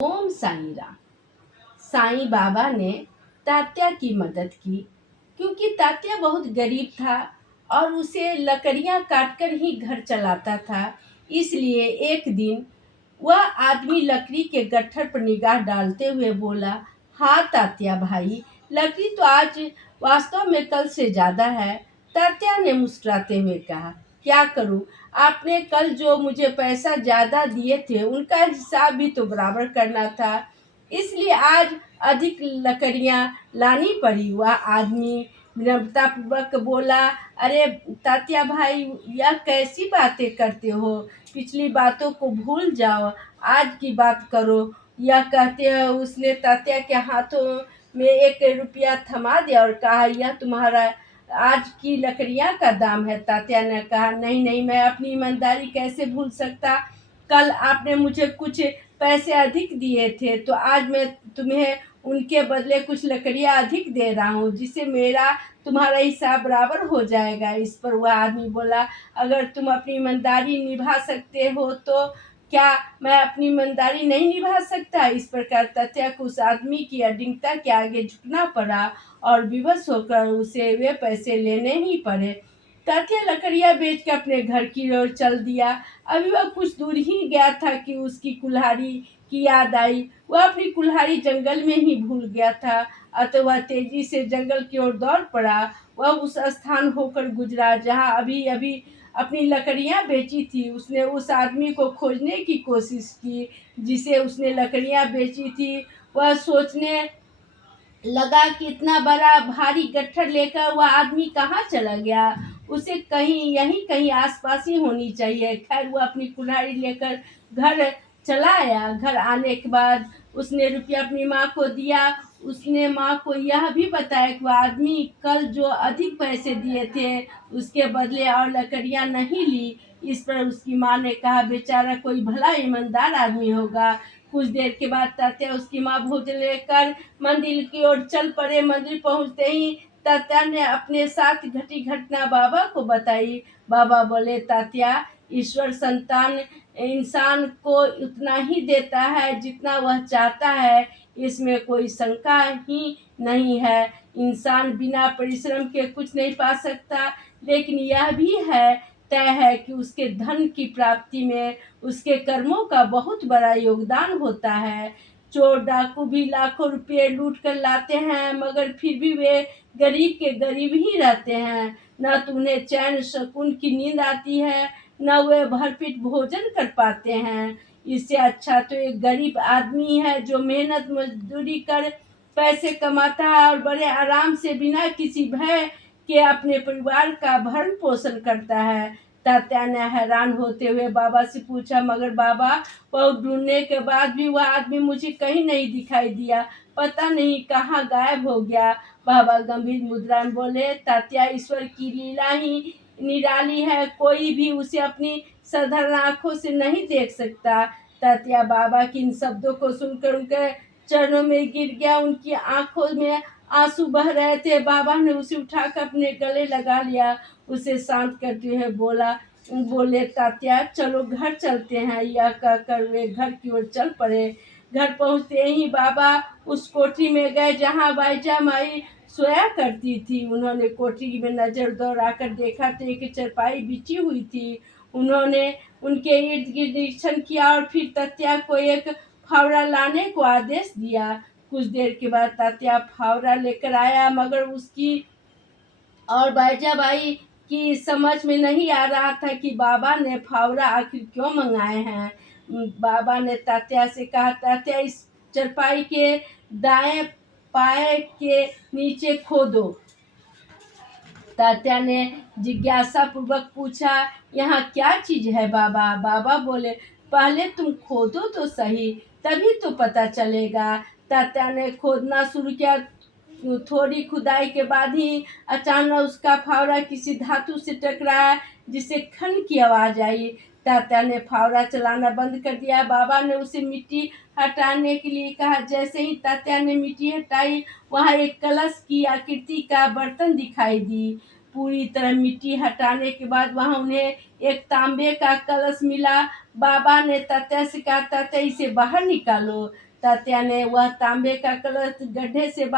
ओम साईं राम। साईं बाबा ने तात्या की मदद की, क्योंकि तात्या बहुत गरीब था और उसे लकड़ियां काटकर ही घर चलाता था। इसलिए एक दिन वह आदमी लकड़ी के गट्ठर पर निगाह डालते हुए बोला, हाँ तात्या भाई, लकड़ी तो आज वास्तव में कल से ज्यादा है। तात्या ने मुस्कुराते हुए कहा, क्या करूं, आपने कल जो मुझे पैसा ज्यादा दिए थे उनका हिसाब भी तो बराबर करना था, इसलिए आज अधिक लकड़ियां लानी पड़ी। वह आदमी विनम्रतापूर्वक बोला, अरे तात्या भाई, यह कैसी बातें करते हो, पिछली बातों को भूल जाओ, आज की बात करो। यह कहते हुए उसने तात्या के हाथों में 1 रुपया थमा दिया और कहा, यह तुम्हारा आज की लकड़ियां का दाम है। तात्या ने कहा, नहीं नहीं, मैं अपनी ईमानदारी कैसे भूल सकता। कल आपने मुझे कुछ पैसे अधिक दिए थे, तो आज मैं तुम्हें उनके बदले कुछ लकड़ियां अधिक दे रहा हूँ, जिससे मेरा तुम्हारा हिसाब बराबर हो जाएगा। इस पर वह आदमी बोला, अगर तुम अपनी ईमानदारी निभा सकते हो तो क्या मैं अपनी ईमानदारी नहीं निभा सकता। इस प्रकार तात्या को उस आदमी की अडिगता के आगे झुकना पड़ा और विवश होकर उसे वे पैसे लेने ही पड़े। तात्या लकड़ियां बेच कर अपने घर की ओर चल दिया। अभी वह कुछ दूर ही गया था कि उसकी कुल्हाड़ी की याद आई। वह अपनी कुल्हाड़ी जंगल में ही भूल गया था, अतः वह तेजी से जंगल की ओर दौड़ पड़ा। वह उस स्थान होकर गुजरा जहाँ अभी अभी अपनी लकड़ियां बेची थी। उसने उस आदमी को खोजने की कोशिश की जिसे उसने लकड़ियां बेची थी। वह सोचने लगा कि इतना बड़ा भारी गट्ठर लेकर वह आदमी कहाँ चला गया, उसे कहीं यहीं कहीं आसपास ही होनी चाहिए। खैर वह अपनी कुल्हाड़ी लेकर घर चला आया। घर आने के बाद उसने रुपया अपनी माँ को दिया। उसने माँ को यह भी बताया कि वह आदमी कल जो अधिक पैसे दिए थे उसके बदले और लकड़ियाँ नहीं ली। इस पर उसकी माँ ने कहा, बेचारा कोई भला ईमानदार आदमी होगा। कुछ देर के बाद तात्या उसकी माँ भोजन लेकर मंदिर की ओर चल पड़े। मंदिर पहुंचते ही तात्या ने अपने साथ घटी घटना बाबा को बताई। बाबा बोले, तात्या, ईश्वर संतान इंसान को उतना ही देता है जितना वह चाहता है, इसमें कोई शंका ही नहीं है। इंसान बिना परिश्रम के कुछ नहीं पा सकता, लेकिन यह भी है तय है कि उसके धन की प्राप्ति में उसके कर्मों का बहुत बड़ा योगदान होता है। चोर डाकू भी लाखों रुपए लूट कर लाते हैं, मगर फिर भी वे गरीब के गरीब ही रहते हैं। न तो उन्हें चैन सुकून की नींद आती है, न वे भरपेट भोजन कर पाते हैं। इससे अच्छा तो एक गरीब आदमी है जो मेहनत मजदूरी कर पैसे कमाता है और बड़े आराम से बिना किसी भय के अपने परिवार का भरण पोषण करता है। तात्या ने हैरान होते हुए बाबा से पूछा, मगर बाबा, बहुत ढूंढने के बाद भी वह आदमी मुझे कहीं नहीं दिखाई दिया, पता नहीं कहाँ गायब हो गया। बाबा गंभीर मुद्रा में बोले, तात्या, ईश्वर की लीला ही निराली है, कोई भी उसे अपनी साधारण आंखों से नहीं देख सकता। तात्या बाबा के इन शब्दों को सुनकर उनके चरणों में गिर गया। उनकी आंखों में आंसू बह रहे थे। बाबा ने उसे उठाकर अपने गले लगा लिया। उसे शांत करते हुए बोले, तात्या, चलो घर चलते हैं। यह कहकर वे घर की ओर चल पड़े। घर पहुंचते ही बाबा उस कोठरी में गए जहां बाईजा माई सोया करती थी। उन्होंने कोठरी में नजर दौड़ाकर देखा तो एक चरपाई बिछी हुई थी। उन्होंने उनके इर्द गिर्द निरीक्षण किया और फिर तात्या को एक फावड़ा लाने को आदेश दिया। कुछ देर के बाद तात्या फावड़ा लेकर आया, मगर उसकी और बाईजाबाई की समझ में नहीं आ रहा था कि बाबा ने फावड़ा आखिर क्यों मंगाए हैं। बाबा ने तात्या से कहा, तात्या, इस चरपाई के दाएं पाए के नीचे खोदो। तात्या ने जिज्ञासा पूर्वक पूछा, यहाँ क्या चीज है बाबा। बाबा बोले, पहले तुम खोदो तो सही, तभी तो पता चलेगा। तात्या ने खोदना शुरू किया। थोड़ी खुदाई के बाद ही अचानक उसका फावड़ा किसी धातु से टकराया, जिससे खन की आवाज आई। तात्या ने फावड़ा चलाना बंद कर दिया। बाबा ने उसे मिट्टी हटाने के लिए कहा। जैसे ही तात्या ने मिट्टी हटाई, वहां एक कलश की आकृति का बर्तन दिखाई दी। पूरी तरह मिट्टी हटाने के बाद वहां उन्हें एक तांबे का कलश मिला। बाबा ने तात्या से कहा, तात्या, इसे बाहर निकालो। तात्या ने वह तांबे का कलश गड्ढे से बाहर